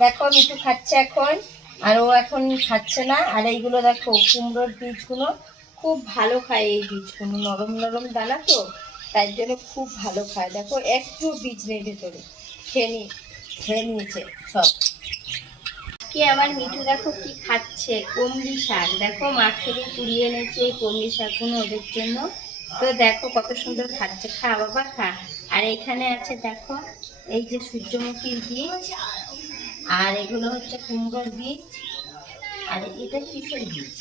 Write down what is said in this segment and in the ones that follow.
দেখো মিঠু খাচ্ছে এখন, আর ও এখন খাচ্ছে না। আর এইগুলো দেখো কুমড়োর বীজগুলো খুব ভালো খায়, এই বীজগুলো নরম নরম দানা তো, তাই জন্য খুব ভালো খায়। দেখো একটু বীজ নেই ভেতরে, খেয়ে নিয়েছে সব। কি আবার মিঠু দেখো কি খাচ্ছে, কমলি শাক। দেখো মাঠ থেকে কুড়িয়ে এনেছে এই কমলি শাকগুলো ওদের জন্য। তো দেখো কত সুন্দর খাচ্ছে, খা বাবা খা। আর এখানে আছে দেখো এই যে সূর্যমুখীর বীজ, আর এগুলো হচ্ছে কুমড়োর বীজ। আর এটা কিসের বীজ,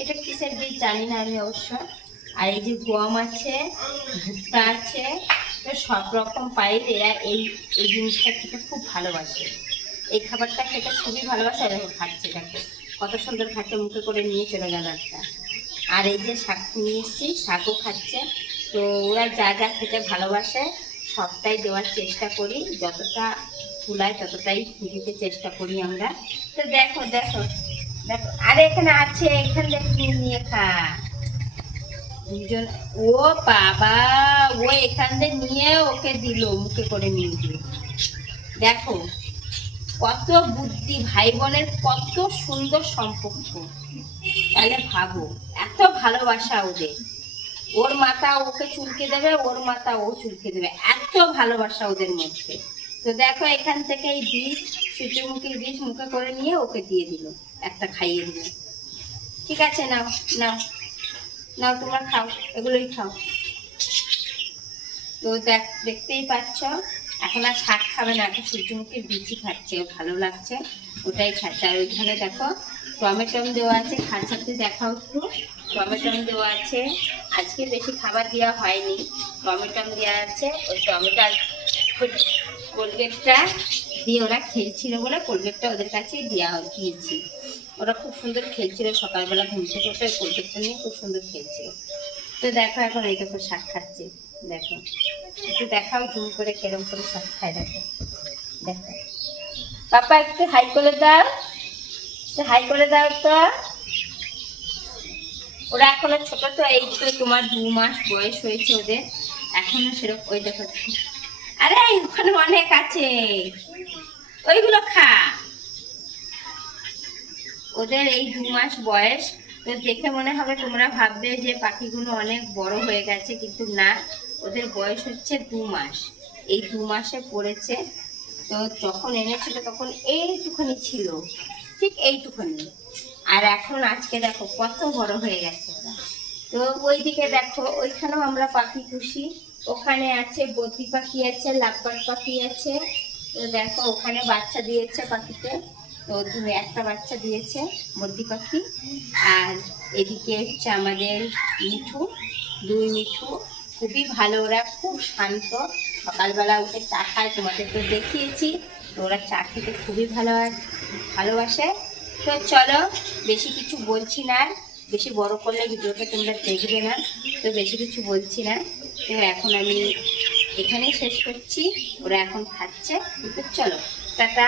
এটা কিসের বীজ জানি না আমি অবশ্য। আর এই যে গম আছে, ভুট্টা আছে, তো সব রকম পাইলে এরা এই এই জিনিসটা খেতে খুব ভালোবাসে। এই খাবারটা খেতে খুবই ভালোবাসে। আর খাচ্ছে দেখো কত সুন্দর খাচ্ছে, মুখে করে নিয়ে চলে গেল একটা। আর এই যে শাক নিয়ে এসেছি, শাকও খাচ্ছে। তো ওরা যা যা খেতে ভালোবাসে সবটাই দেওয়ার চেষ্টা করি, যতটা ফুলায় ততটাই দিতে চেষ্টা করি আমরা। তো দেখো দেখো দেখো, আরে এখানে আছে, এখান থেকে নিয়ে খা দুজন। ও বাবা, ও এখান থেকে নিয়ে ওকে দিল, মুখে করে নিয়ে দিল। দেখো কত বুদ্ধি, ভাই বোনের কত সুন্দর সম্পর্ক। তাহলে ভাবো, এত ভালোবাসা ওদের। ওর মাথা ওকে চুলকে দেবে, ওর মাথা ও চুলকে দেবে, এত ভালোবাসা ওদের মধ্যে। তো দেখো এখান থেকে এই বীজ, সূর্যমুখীর বীজ মুখে করে নিয়ে ওকে দিয়ে দিল, একটা খাইয়ে দিল। ঠিক আছে নাও, নাও নাও তোমরা খাও, এগুলোই খাও। তো দেখতেই পাচ্ছ, এখন আর শাক খাবে না, এখন সূর্যমুখীর বীজই খাচ্ছে, ভালো লাগছে ওটাই খাচ্ছে। আর ওইখানে দেখো টমেটম দেওয়া আছে, খাচ্ছাতে দেখাও একটু। টমেটম দেওয়া আছে, আজকে বেশি খাবার দেওয়া হয়নি, টমেটম দেওয়া আছে। ওই টমেটোর কোলগেটটা দিয়ে ওরা খেলছিল বলে কোলগেটটা ওদের কাছেই দিয়েছি। ওরা খুব সুন্দর খেলছিল, সকালবেলা ঘুম থেকে উঠে কোলগেটটা নিয়ে খুব সুন্দর খেলছিল। তো দেখো এখন এই দেখো শাক খাচ্ছে, দেখো একটু দেখাও জুম করে কেরম করে শাক খায়। দেখো দেখো পাপা একটু হাই করে দাও, একটু হাই করে দাও তো। ওরা এখনো ছোট তো, এই তো তোমার 2 মাস বয়স হয়েছে ওদের, এখনো সেরকম। ওই দেখো, আরে ওখানে অনেক আছে, ওইগুলো খা। ওদের এই 2 মাস বয়স। তো দেখে মনে হবে, তোমরা ভাববে যে পাখিগুলো অনেক বড় হয়ে গেছে, কিন্তু না, ওদের বয়স হচ্ছে 2 মাস। এই 2 মাসে পড়েছে। তো যখন এনেছিল তখন এইটুখানি ছিল, ঠিক এইটুখানি। আর এখন আজকে দেখো কত বড় হয়ে গেছে ওরা। তো ওইদিকে দেখো, ওইখানেও আমরা পাখি পুষি। ওখানে আছে বদ্রি পাখি আছে, লাভবার্ড পাখি আছে। তো দেখো ওখানে বাচ্চা দিয়েছে পাখিতে, তো একটা বাচ্চা দিয়েছে বদ্রি পাখি। আর এদিকে হচ্ছে আমাদের মিঠু, 2 মিঠু। খুবই ভালো, ওরা খুব শান্ত। সকালবেলা উঠে চা খায়, তোমাদের তো দেখিয়েছি। তো ওরা চা খেতে খুবই ভালোবাসে। তো চলো, বেশি কিছু বলছি না, বেশি বড় করলে ভিডিওটা তোমরা দেখবে না, তো বেশি কিছু বলছি না। তো এখন আমি এখানেই শেষ করছি, ওরা এখন খাচ্ছে। তো চলো টাটা।